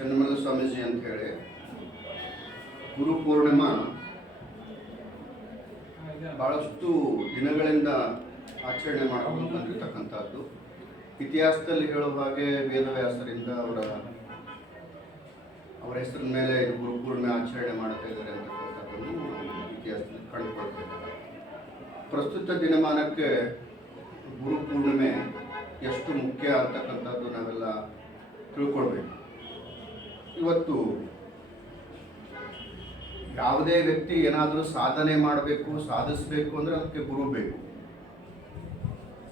ಚನ್ನಮಲ್ಲ ಸ್ವಾಮೀಜಿ ಅಂತ ಹೇಳಿ ಗುರು ಪೂರ್ಣಿಮಾ ಬಹಳಷ್ಟು ದಿನಗಳಿಂದ ಆಚರಣೆ ಮಾಡ್ಕೊಂಡು ಬಂದಿರತಕ್ಕಂಥದ್ದು. ಇತಿಹಾಸದಲ್ಲಿ ಹೇಳುವ ಹಾಗೆ ವೇದವ್ಯಾಸರಿಂದ ಅವರ ಹೆಸರಿನ ಮೇಲೆ ಗುರು ಪೂರ್ಣಿಮೆ ಆಚರಣೆ ಮಾಡ್ತಾ ಇದ್ದಾರೆ ಅಂತಕ್ಕಂಥದ್ದನ್ನು ಇತಿಹಾಸದಲ್ಲಿ ಕಂಡುಕೊಳ್ತೇವೆ. ಪ್ರಸ್ತುತ ದಿನಮಾನಕ್ಕೆ ಗುರು ಪೂರ್ಣಿಮೆ ಎಷ್ಟು ಮುಖ್ಯ ಅಂತಕ್ಕಂಥದ್ದು ನಾವೆಲ್ಲ ತಿಳ್ಕೊಳ್ಬೇಕು. ಇವತ್ತು ಯಾವುದೇ ವ್ಯಕ್ತಿ ಏನಾದರೂ ಸಾಧನೆ ಮಾಡಬೇಕು, ಸಾಧಿಸಬೇಕು ಅಂದರೆ ಅದಕ್ಕೆ ಗುರು ಬೇಕು.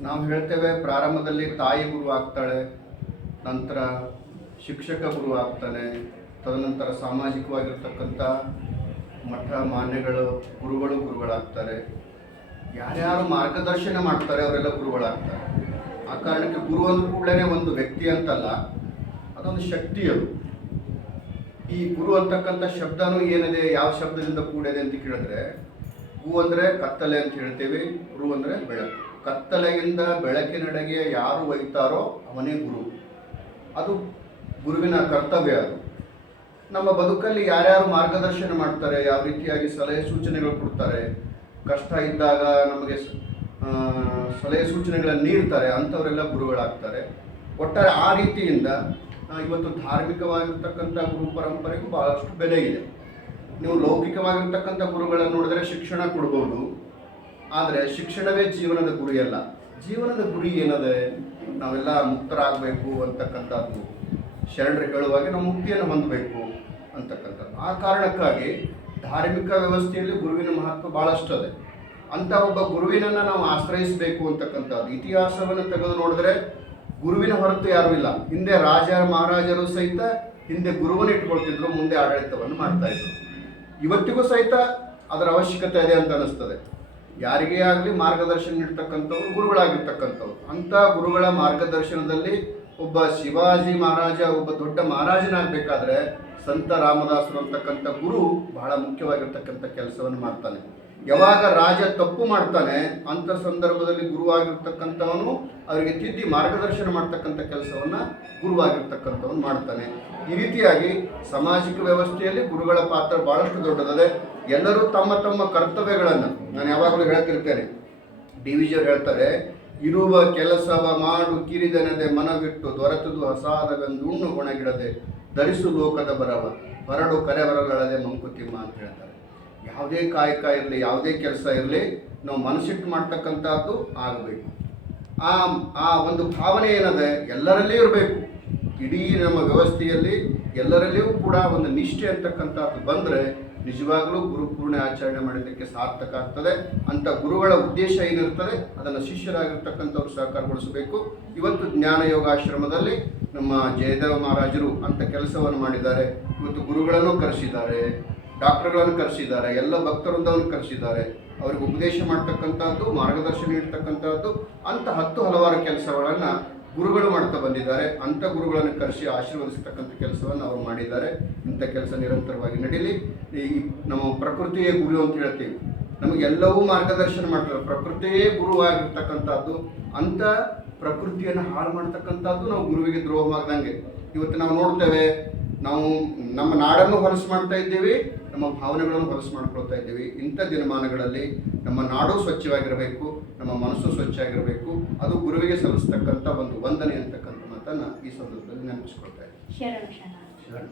ನಾವು ಹೇಳ್ತೇವೆ, ಪ್ರಾರಂಭದಲ್ಲಿ ತಾಯಿ ಗುರು ಆಗ್ತಾಳೆ, ನಂತರ ಶಿಕ್ಷಕ ಗುರು ಆಗ್ತಾನೆ, ತದನಂತರ ಸಾಮಾಜಿಕವಾಗಿರ್ತಕ್ಕಂಥ ಮಠ ಮಾನ್ಯಗಳು ಗುರುಗಳಾಗ್ತಾರೆ. ಯಾರ್ಯಾರು ಮಾರ್ಗದರ್ಶನ ಮಾಡ್ತಾರೆ ಅವರೆಲ್ಲ ಗುರುಗಳಾಗ್ತಾರೆ. ಆ ಕಾರಣಕ್ಕೆ ಗುರು ಅಂದ ಕೂಡಲೇ ಒಂದು ವ್ಯಕ್ತಿ ಅಂತಲ್ಲ, ಅದೊಂದು ಶಕ್ತಿ. ಅದು ಈ ಗುರು ಅಂತಕ್ಕಂಥ ಶಬ್ದನೂ ಏನಿದೆ, ಯಾವ ಶಬ್ದದಿಂದ ಕೂಡಿದೆ ಅಂತ ಕೇಳಿದ್ರೆ, ಗು ಅಂದರೆ ಕತ್ತಲೆ ಅಂತ ಹೇಳ್ತೇವೆ, ಗುರು ಅಂದರೆ ಬೆಳಕು. ಕತ್ತಲೆಯಿಂದ ಬೆಳಕಿನೆಡೆಗೆ ಯಾರು ಒಯ್ತಾರೋ ಅವನೇ ಗುರು. ಅದು ಗುರುವಿನ ಕರ್ತವ್ಯ. ಅದು ನಮ್ಮ ಬದುಕಲ್ಲಿ ಯಾರ್ಯಾರು ಮಾರ್ಗದರ್ಶನ ಮಾಡ್ತಾರೆ, ಯಾವ ರೀತಿಯಾಗಿ ಸಲಹೆ ಸೂಚನೆಗಳು ಕೊಡ್ತಾರೆ, ಕಷ್ಟ ಇದ್ದಾಗ ನಮಗೆ ಸಲಹೆ ಸೂಚನೆಗಳನ್ನು ನೀಡ್ತಾರೆ, ಅಂಥವರೆಲ್ಲ ಗುರುಗಳಾಗ್ತಾರೆ. ಒಟ್ಟಾರೆ ಆ ರೀತಿಯಿಂದ ಇವತ್ತು ಧಾರ್ಮಿಕವಾಗಿರ್ತಕ್ಕಂಥ ಗುರು ಪರಂಪರೆಗೂ ಭಾಳಷ್ಟು ಬೆಲೆ ಇದೆ. ನೀವು ಲೌಕಿಕವಾಗಿರ್ತಕ್ಕಂಥ ಗುರುಗಳನ್ನು ನೋಡಿದ್ರೆ ಶಿಕ್ಷಣ ಕೊಡ್ಬೋದು, ಆದರೆ ಶಿಕ್ಷಣವೇ ಜೀವನದ ಗುರಿ ಅಲ್ಲ. ಜೀವನದ ಗುರಿ ಏನದೆ? ನಾವೆಲ್ಲ ಮುಕ್ತರಾಗಬೇಕು ಅಂತಕ್ಕಂಥದ್ದು. ಶರಣರು ಹೇಳುವಾಗೆ ನಾವು ಮುಕ್ತಿಯನ್ನು ಹೊಂದಬೇಕು ಅಂತಕ್ಕಂಥದ್ದು. ಆ ಕಾರಣಕ್ಕಾಗಿ ಧಾರ್ಮಿಕ ವ್ಯವಸ್ಥೆಯಲ್ಲಿ ಗುರುವಿನ ಮಹತ್ವ ಭಾಳಷ್ಟು ಅದೆ. ಅಂಥ ಒಬ್ಬ ಗುರುವಿನನ್ನು ನಾವು ಆಶ್ರಯಿಸಬೇಕು ಅಂತಕ್ಕಂಥದ್ದು. ಇತಿಹಾಸವನ್ನು ತೆಗೆದು ನೋಡಿದ್ರೆ ಗುರುವಿನ ಹೊರತು ಯಾರೂ ಇಲ್ಲ. ಹಿಂದೆ ರಾಜ ಮಹಾರಾಜರು ಸಹಿತ ಹಿಂದೆ ಗುರುವನ್ನು ಇಟ್ಕೊಳ್ತಿದ್ರು, ಮುಂದೆ ಆಡಳಿತವನ್ನು ಮಾಡ್ತಾ ಇದ್ರು. ಇವತ್ತಿಗೂ ಸಹಿತ ಅದರ ಅವಶ್ಯಕತೆ ಇದೆ ಅಂತ ಅನ್ನಿಸ್ತದೆ. ಯಾರಿಗೇ ಆಗಲಿ ಮಾರ್ಗದರ್ಶನ ನೀಡ್ತಕ್ಕಂಥವ್ರು ಗುರುಗಳಾಗಿರ್ತಕ್ಕಂಥವ್ರು. ಅಂಥ ಗುರುಗಳ ಮಾರ್ಗದರ್ಶನದಲ್ಲಿ ಒಬ್ಬ ಶಿವಾಜಿ ಮಹಾರಾಜ ಒಬ್ಬ ದೊಡ್ಡ ಮಹಾರಾಜನಾಗಬೇಕಾದ್ರೆ ಸಂತ ರಾಮದಾಸರು ಅಂತಕ್ಕಂಥ ಗುರು ಬಹಳ ಮುಖ್ಯವಾಗಿರ್ತಕ್ಕಂಥ ಕೆಲಸವನ್ನು ಮಾಡ್ತಾನೆ. ಯಾವಾಗ ರಾಜ ತಪ್ಪು ಮಾಡ್ತಾನೆ ಅಂಥ ಸಂದರ್ಭದಲ್ಲಿ ಗುರುವಾಗಿರ್ತಕ್ಕಂಥವನು ಅವರಿಗೆ ತಿದ್ದಿ ಮಾರ್ಗದರ್ಶನ ಮಾಡ್ತಕ್ಕಂಥ ಕೆಲಸವನ್ನು ಗುರುವಾಗಿರ್ತಕ್ಕಂಥವನು ಮಾಡ್ತಾನೆ. ಈ ರೀತಿಯಾಗಿ ಸಾಮಾಜಿಕ ವ್ಯವಸ್ಥೆಯಲ್ಲಿ ಗುರುಗಳ ಪಾತ್ರ ಭಾಳಷ್ಟು ದೊಡ್ಡದಿದೆ. ಎಲ್ಲರೂ ತಮ್ಮ ತಮ್ಮ ಕರ್ತವ್ಯಗಳನ್ನು, ನಾನು ಯಾವಾಗಲೂ ಹೇಳ್ತಿರ್ತೇನೆ, ಡಿ ವಿ ಜಿಯವರು ಹೇಳ್ತಾರೆ, ಇರುವ ಕೆಲಸವ ಮಾಡು ಕಿರಿದೆನದೆ ಮನವಿಟ್ಟು ದೊರೆತದು ಹಸಾದವೆಂದುಣ್ಣು ಹೊಣಗಿಡದೆ ಧರಿಸು ಲೋಕದ ಬರವ ಹೊರಡು ಕರೆಬರಗಳದೆ ಮಂಕುತಿಮ್ಮ ಅಂತ ಹೇಳ್ತಾರೆ. ಯಾವುದೇ ಕಾಯಕ ಇರಲಿ, ಯಾವುದೇ ಕೆಲಸ ಇರಲಿ, ನಾವು ಮನಸ್ಸಿಟ್ಟು ಮಾಡ್ತಕ್ಕಂಥದ್ದು ಆಗಬೇಕು. ಆ ಒಂದು ಭಾವನೆ ಏನದೆ ಎಲ್ಲರಲ್ಲಿಯೂ ಇರಬೇಕು. ಇಡೀ ನಮ್ಮ ವ್ಯವಸ್ಥೆಯಲ್ಲಿ ಎಲ್ಲರಲ್ಲಿಯೂ ಕೂಡ ಒಂದು ನಿಷ್ಠೆ ಅಂತಕ್ಕಂಥದ್ದು ಬಂದರೆ ನಿಜವಾಗಲೂ ಗುರುಪೂರ್ಣೆ ಆಚರಣೆ ಮಾಡಲಿಕ್ಕೆ ಸಾರ್ಥಕ ಆಗ್ತದೆ. ಅಂಥ ಗುರುಗಳ ಉದ್ದೇಶ ಏನಿರ್ತದೆ ಅದನ್ನು ಶಿಷ್ಯರಾಗಿರ್ತಕ್ಕಂಥವ್ರು ಸಹಕಾರಗೊಳಿಸಬೇಕು. ಇವತ್ತು ಜ್ಞಾನ ಯೋಗಾಶ್ರಮದಲ್ಲಿ ನಮ್ಮ ಜಯದೇವ ಮಹಾರಾಜರು ಅಂಥ ಕೆಲಸವನ್ನು ಮಾಡಿದ್ದಾರೆ. ಇವತ್ತು ಗುರುಗಳನ್ನು ಕರೆಸಿದ್ದಾರೆ, ಡಾಕ್ಟರ್ಗಳನ್ನು ಕರೆಸಿದ್ದಾರೆ, ಎಲ್ಲ ಭಕ್ತವೃಂದವನ್ನು ಕರೆಸಿದ್ದಾರೆ. ಅವ್ರಿಗೆ ಉಪದೇಶ ಮಾಡ್ತಕ್ಕಂಥದ್ದು, ಮಾರ್ಗದರ್ಶನ ನೀಡ್ತಕ್ಕಂಥದ್ದು, ಅಂಥ ಹಲವಾರು ಕೆಲಸಗಳನ್ನು ಗುರುಗಳು ಮಾಡ್ತಾ ಬಂದಿದ್ದಾರೆ. ಅಂಥ ಗುರುಗಳನ್ನು ಕರೆಸಿ ಆಶೀರ್ವದಿಸ್ತಕ್ಕಂಥ ಕೆಲಸವನ್ನು ಅವರು ಮಾಡಿದ್ದಾರೆ. ಇಂಥ ಕೆಲಸ ನಿರಂತರವಾಗಿ ನಡೀಲಿ. ಈ ನಮ್ಮ ಪ್ರಕೃತಿಯೇ ಗುರು ಅಂತ ಹೇಳ್ತೀವಿ, ನಮಗೆಲ್ಲವೂ ಮಾರ್ಗದರ್ಶನ ಮಾಡ್ತಾರೆ. ಪ್ರಕೃತಿಯೇ ಗುರುವಾಗಿರ್ತಕ್ಕಂಥದ್ದು. ಅಂಥ ಪ್ರಕೃತಿಯನ್ನು ಹಾಳು ಮಾಡ್ತಕ್ಕಂಥದ್ದು ನಾವು ಗುರುವಿಗೆ ದ್ರೋಹ ಮಾಡ್ದಂಗೆ. ಇವತ್ತು ನಾವು ನೋಡ್ತೇವೆ, ನಾವು ನಮ್ಮ ನಾಡನ್ನು ಹೊಲಸು ಮಾಡ್ತಾ ಇದ್ದೀವಿ, ನಮ್ಮ ಭಾವನೆಗಳನ್ನು ಹೊಲಸು ಮಾಡ್ಕೊಳ್ತಾ ಇದ್ದೀವಿ. ಇಂಥ ದಿನಮಾನಗಳಲ್ಲಿ ನಮ್ಮ ನಾಡು ಸ್ವಚ್ಛವಾಗಿರಬೇಕು, ನಮ್ಮ ಮನಸ್ಸು ಸ್ವಚ್ಛವಾಗಿರಬೇಕು. ಅದು ಗುರುವಿಗೆ ಸಲ್ಲಿಸ್ತಕ್ಕಂಥ ಒಂದು ವಂದನೆ ಅಂತಕ್ಕಂಥ ಮಾತನ್ನು ಈ ಸಂದರ್ಭದಲ್ಲಿ ನೆನಪಿಸ್ಕೊಳ್ತಾ ಇದ್ದೀನಿ. ಶರಣ